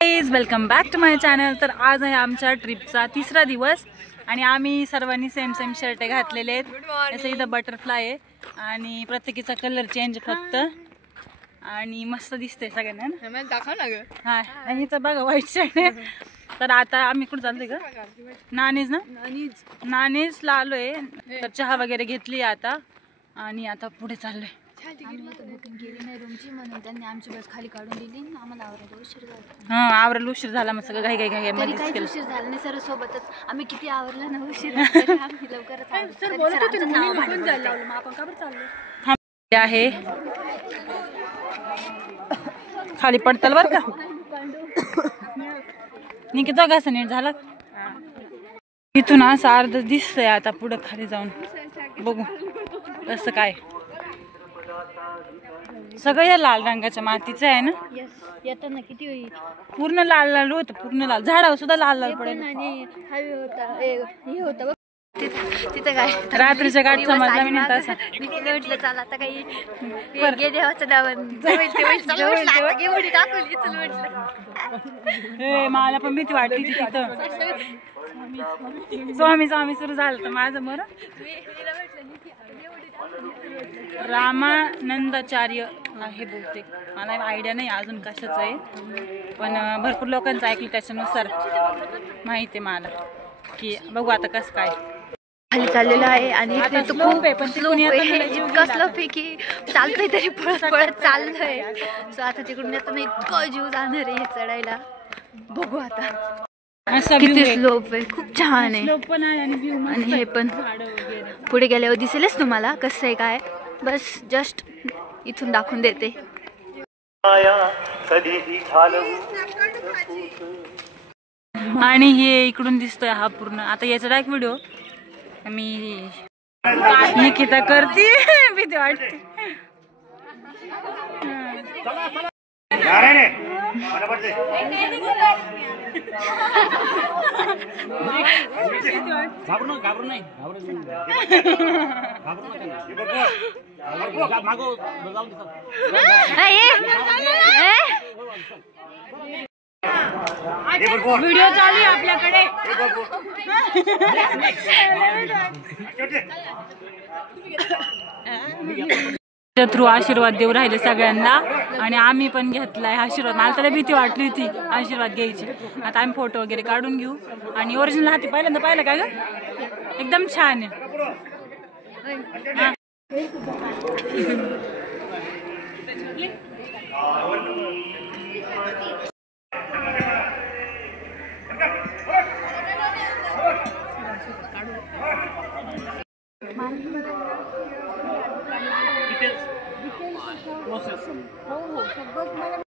Guys welcome back to my channel. तर आज आहे आमच्या ट्रिपचा तिसरा दिवस आणि आम्ही सर्वांनी सेम शर्ट घातलेले आहेत। असं इथं बटरफ्लाय आहे आणि प्रत्येकीचा कलर चेंज फक्त आणि मस्त दिसते सगळ्यांना। दाखव ना ग। हा आणि इथं बघा व्हाईट शर्ट आहे। तर आता आम्ही कुठे चाललोय का? नानीज ना? नानीजला आलोय। तर चहा वगैरे घेतली आता आणि आता पुढे चाललोय। बुकिंग केली नाही रूमची म्हणून त्यांनी आमची बस खाली काढून दिली। आम्हाला आवरायला उशीर झाला। हां आवरायला उशीर झाला। मग सगळं घाई मध्येच केलं। उशीर झाला नाही सर सोबतच आम्ही किती आवरला ना उशीर आम्ही लवकरच आवरलो। सर बोलत होते निघून जायला लावलं मग आपण का बरं चाललो? आहे खाली पडतल बर का। निकिता कसं नीट झाला इथून असं अर्ध दिसतंय। आता पुढे खाली जाऊन बघू कसं काय। सगळं या लाल रंगाच्या मातीचं आहे ना? येताना किती होईल पूर्ण लाल लाल होतं। पूर्ण लाल झाडावर सुद्धा लाल लाल पडेल। आणि हे होतं तिथं काय रात्रीच्या गाडी समजला मी नाही तसा। म्हटलं चला आता काही गे देवाचं नाव दाखवली मला पण भीती वाटली तिथं। स्वामी सुरू झालं तर माझं मर रामानंदाचार्य आहे बहुतेक। मला आयडिया नाही अजून कशाचं आहे पण भरपूर लोकांचं ऐकलं त्याच्यानुसार माहिती आहे मला की बघू आता कसं काय खाली चाललेलं आहे। आणि इतकं स्लोप आहे की चालतंय तरी पळत चाललंय। सो आता तिकडून येताना इतकं जीव जाणार आहे चढायला। बघू आता किती स्लोप आहे। खूप छान आहे आणि हे पण पुढे गेल्यावर दिसेलच तुम्हाला कसं आहे काय। बस जस्ट इथून दाखवून देते। आणि हे इकडून दिसतोय हा पूर्ण। आता याचा डायरेक्ट व्हिडिओ मी निकिता करते भीती वाटते। व्हिडिओ चालू आहे आपल्याकडे। थ्रू आशीर्वाद देऊ राहिले सगळ्यांना आणि आम्ही पण घेतलाय आशीर्वाद। मला त्याला भीती वाटली होती आशीर्वाद घ्यायची। आता आम्ही फोटो वगैरे काढून घेऊ आणि ओरिजिनल हाती पहिल्यांदा पाहिलं का ग? एकदम छान आहे।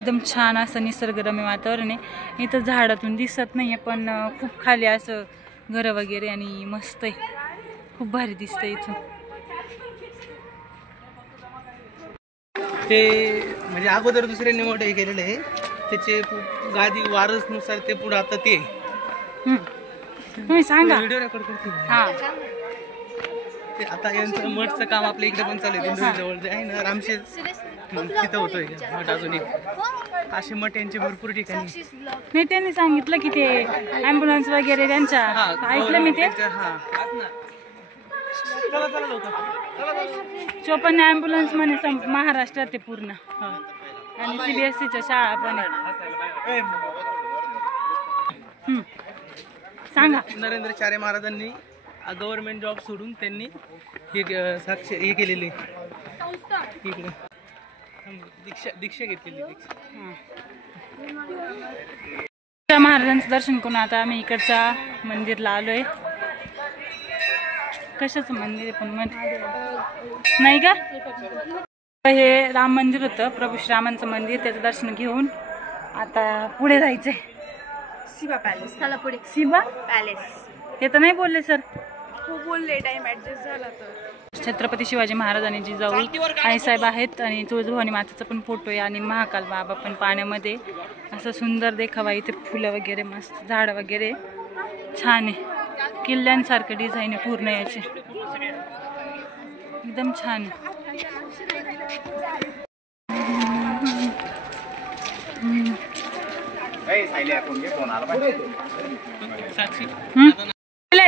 एकदम छान असं निसर्गरम्य वातावरण आहे। इथं झाडातून दिसत नाहीये पण खूप खाली असं घर वगैरे आणि मस्त आहे। खूप भारी दिसतंय इथून। ते म्हणजे अगोदर दुसऱ्यांनी मोठे केलेले आहे त्याचे गादी वारसनुसार ते पुढे आता ते तुम्ही सांगा व्हिडिओ रेकॉर्ड करते। हा ते आता यांचं मठचं काम आपल्या इकडे पण चालू आहे। जवळ जे आहे ना रामशेर तिथं होतोय मठ अजून एक असे मठ यांचे भरपूर ठिकाणी नाही। त्यांनी सांगितलं की ते ॲम्ब्युलन्स वगैरे त्यांच्या ऐकलं मी ते 54 ॲम्ब्युलन्स म्हणे महाराष्ट्रात ते पूर्ण आणि CBSEच्या शाळा पण आहे। सांगा नरेंद्र चारे महाराजांनी गव्हर्नमेंट जॉब सोडून त्यांनी हे केलेले इकडे दीक्षा घेतलेली। महाराजांचं दर्शन करून आता आम्ही इकडच्या मंदिरला आलोय। कशाचं मंदिर पण नाही का? हे राम मंदिर होतं प्रभू श्रीरामांचं मंदिर। त्याचं दर्शन घेऊन आता पुढे जायचंय। शिवा पॅलेस चला पुढे। शिवा पॅलेस हे तर नाही बोलले सर? हो बोलले टाइम ऍडजस्ट झाला तर। छत्रपती शिवाजी महाराज आणि जिजाऊ आईसाहेब आहेत आणि तुळजाभवानी मातेचा पण फोटो आहे आणि महाकाल बाबा पण पाण्यामध्ये। असं सुंदर देखावा इथे फुलं वगैरे मस्त झाड वगैरे छान आहे। किल्ल्यांसारखं डिझाईन आहे पूर्ण याचे एकदम छान आहे। साक्षी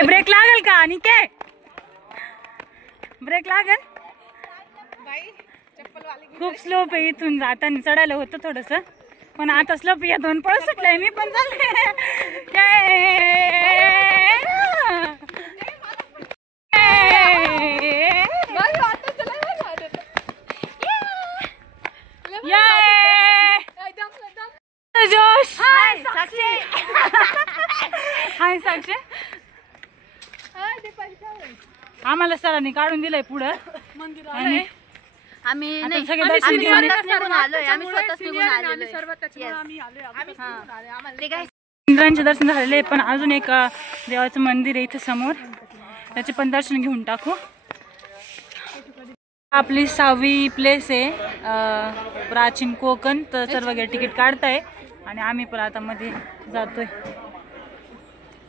ब्रेक लागेल का आणि काय ब्रेक लागेल खूप स्लोप आहे इथून जाताना चढायला होतं थोडस पण आता स्लोप या दोन पळ सुटलंय मी पण जोश हाय साक्षी आम्हाला सरांनी काढून दिलंय पुढं आणि आम्ही स्वतःच निघून आलोय इंद्रांचे दर्शन झालेले पण अजून एक देवाचं मंदिर आहे इथे समोर त्याचे पण दर्शन घेऊन टाकू आपली 6वी प्लेस आहे प्राचीन कोकण तर सर्व वगैरे तिकीट काढताय आणि आम्ही पण आता मध्ये जातोय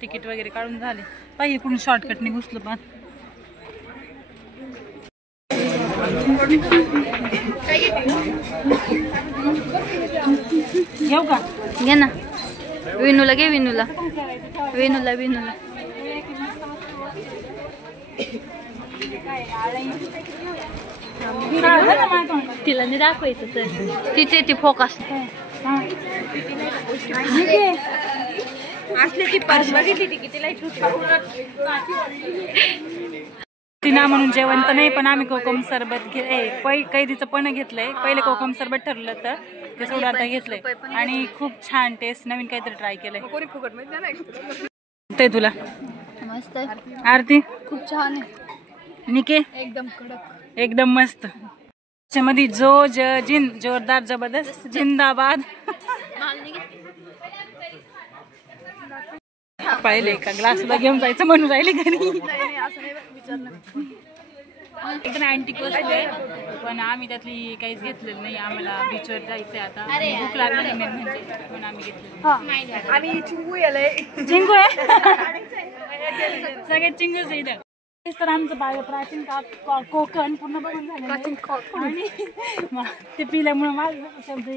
तिकीट वगैरे काढून झाले पाहिजे कुठून शॉर्टकटने घुसलो पण घेऊ का घे ना विनूला घे विनूला तिला नाही दाखवायचं सर तिचे ती फोकस असले ती पर्स बघितली कितीला तिना म्हणून जेवण तर नाही पण आम्ही कोकम सरबत कैदीचं पण घेतलंय पहिले कोकम सरबत ठरलं तर ते सोडा आता घेतलंय आणि खूप छान टेस्ट नवीन काहीतरी ट्राय केलंय ते तुला मस्त आरती खूप छान आहे निके एकदम कडक एकदम मस्त त्याच्यामध्ये जोरदार जबरदस्त जिंदाबाद पाहिले का ग्लासला घेऊन जायचं म्हणून राहिले घरी एकदम अँटिक वस्तू आहे पण आम्ही त्यातली काहीच घेतलेलं नाही आम्हाला बीचवर जायचंय आता भूक लागली मेन म्हणजे म्हणून आम्ही घेतलं आणि चिंगू यालय चिंगू आहे सगळे चिंगूच आहे इथं तर आमचं प्राचीन कोकण पूर्ण बघून झालं आणि ते पिल्यामुळे माझं शब्द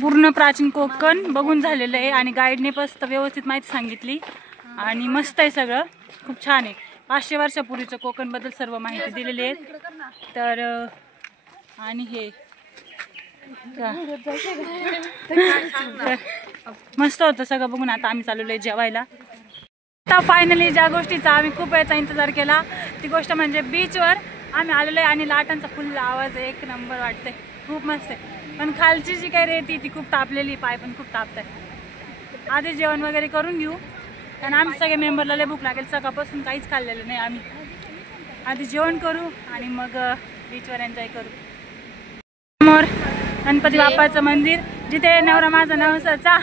पूर्ण प्राचीन कोकण बघून झालेलं आहे आणि गाईडने मस्त व्यवस्थित माहिती सांगितली आणि मस्त आहे सगळं खूप छान आहे 500 वर्षापूर्वीचं कोकण बद्दल सर्व माहिती दिलेली आहे तर आणि हे मस्त होतं सगळं बघून आता आम्ही चाललेलो आहे जेवायला आता फायनली ज्या गोष्टीचा आम्ही खूप वेळचा इंतजार केला ती गोष्ट म्हणजे बीचवर आम्ही आलेलो आहे आणि लाटांचा फुल आवाज एक नंबर वाटतंय खूप मस्त आहे पण खालची जी काही रेती ती खूप तापलेली पाय पण खूप तापत आहे आधी जेवण वगैरे करून घेऊ कारण आम्ही सगळे मेंबरला लय भूक लागेल सकाळपासून काहीच खाल्लेलं नाही आम्ही आधी जेवण करू आणि मग बीचवर एन्जॉय करू समोर गणपती बाप्पाचं मंदिर जिथे नवरा माझा नवसाचा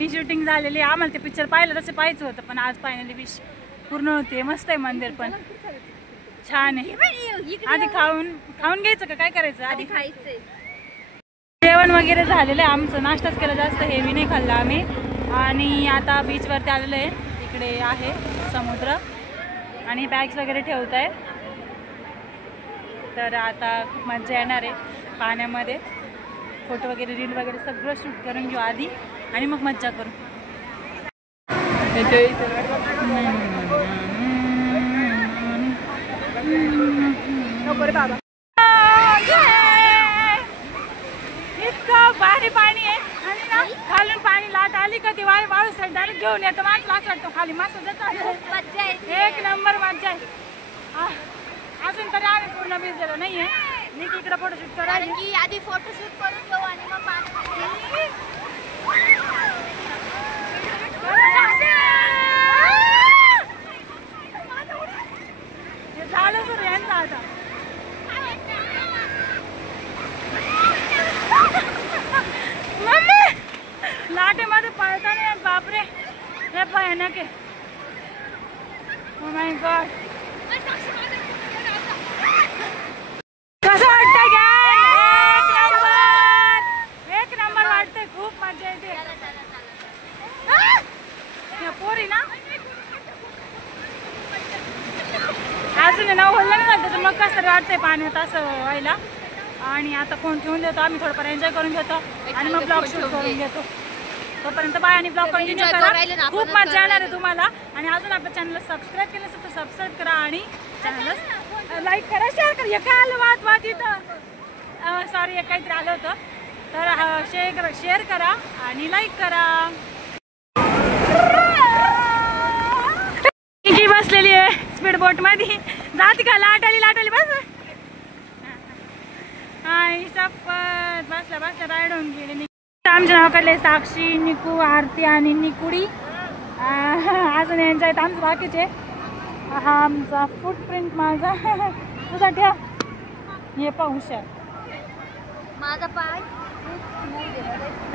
ही शूटिंग झालेली आम्हाला ते पिक्चर पाहिलं तसं पाहायचं होतं पण आज फायनली विश पूर्ण होते मस्त आहे मंदिर पण छान आहे आधी खाऊन घ्यायचं का काय करायचं आधी खायचंय जेवण वगैरे झालेलं आहे आमचं नाश्ताच केला जास्त हेवी नाही खाल्ला आम्ही आणि आता बीचवरती आलेलं आहे इकडे आहे समुद्र आणि बॅग्स वगैरे ठेवत आहे तर आता खूप मजा येणार आहे पाण्यामध्ये फोटो वगैरे रील वगैरे सगळं शूट करून घेऊ आधी आणि मग मज्जा करू इतकं भारी पाणी आहे आणि ना खालून पाणी लाट आली का ती वाळू साईड डायरेक्ट घेऊन येतो माणूस लाच वाटतो खाली मस्त एक नंबर मज्जा आहे अजून तरी आम्ही पूर्ण भिजलेलो नाहीये मी तिकडे फोटोशूट करायला की आधी फोटोशूट करून घेऊ आणि मग झालं सुरू यांचं आता लाटेमध्ये पळता नाही बापरे हे भयानक आहे ओ माय गॉड कसं वाटतंय एक नंबर वाटतंय खूप मजा येते पोरी ना अजून नाव बोललं नाही झालं त्याचं मग कसं वाटतंय पाण्यात असं व्हायला आणि आता फोन ठेवून देतो आम्ही थोडंफार एन्जॉय करून घेतो आणि मग ब्लॉग शूट करून घेतो तोपर्यंत बाय आणि ब्लॉग कंटिन्यू करा. खूप मजा येणार आहे तुम्हाला. आणि अजून आपल्या चॅनलला सबस्क्राईब केलं असेल तर सबस्क्राईब करा आणि चॅनलला लाईक करा, शेअर करा. हे काय आलं वाद इथं, सॉरी हे काहीतरी आलं होतं. तर शेअर करा आणि लाईक करा. बसलेली आहे स्पीड बोट मध्ये, जाती का लाटाली बस. बसल्या राईड होऊन गेली. आमच्या नावाकडले साक्षी, निकू, आरती आणि निकुडी. अजून यांच्या आहेत आमचं बाकीचे. हा आमचा फुटप्रिंट माझा तुझा ठेव. हे पाहुशा माझा पाय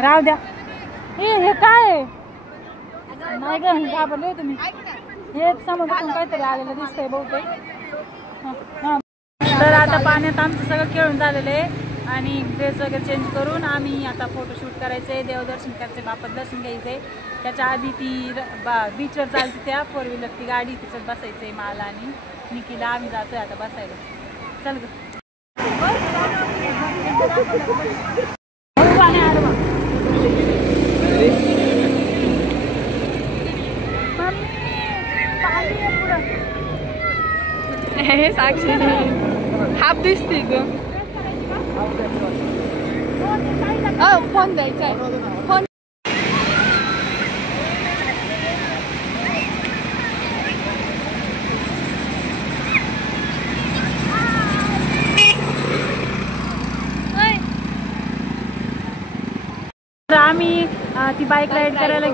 राहू द्या. हे काय नाही ग, घाबरले तुम्ही. हे समोरून काहीतरी आलेलं दिसतंय बहुतेक. तर आता पाण्यात आमचं सगळं खेळून झालेलं आहे आणि ड्रेस वगैरे चेंज करून आम्ही आता फोटोशूट करायचे, देवदर्शन करायचे, बापत दर्शन घ्यायचे. त्याच्या आधी ती बीचवर चालते त्या 4 व्हीलर ती गाडी, तिच्यात बसायचंय मला आणि निकीला. आम्ही जातोय आता बसायला. चल ग. साक्षी हाफ दिसते ग. फोन द्यायचा आहे. फोन आम्ही ती बाईक राईड करायला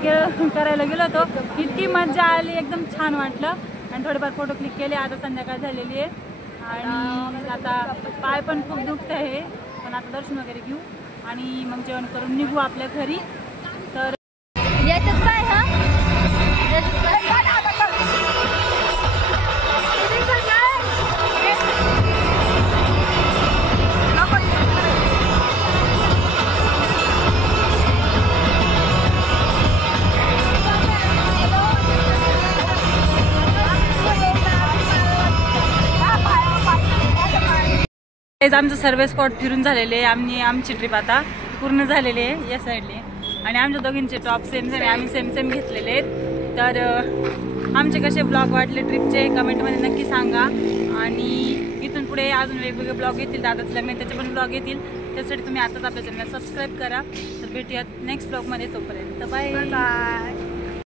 गेलो होतो. इतकी मजा आली, एकदम छान वाटलं आणि थोडेफार फोटो क्लिक केले. आता संध्याकाळ झालेली आहे आणि आता पाय पण खूप दुखत आहे, पण आता दर्शन वगैरे घेऊ आणि मग जेवण करून निघू आपल्या घरी. तर याच्यात काय हा आमचं सर्वे स्पॉट फिरून झालेले. आमची ट्रिप आता पूर्ण झालेली आहे या साईडले आणि आमच्या दोघींचे टॉप सेम आम्ही सेम घेतलेले आहेत. तर आमचे कसे ब्लॉग वाटले ट्रिपचे कमेंटमध्ये नक्की सांगा. आणि इथून पुढे अजून वेगवेगळे ब्लॉग येतील, दादाच लग्न त्याचे पण ब्लॉग येतील. त्यासाठी तुम्ही आताच आपल्या चॅनलला सबस्क्राईब करा. तर भेटूयात नेक्स्ट ब्लॉगमध्ये. तोपर्यंत बाय.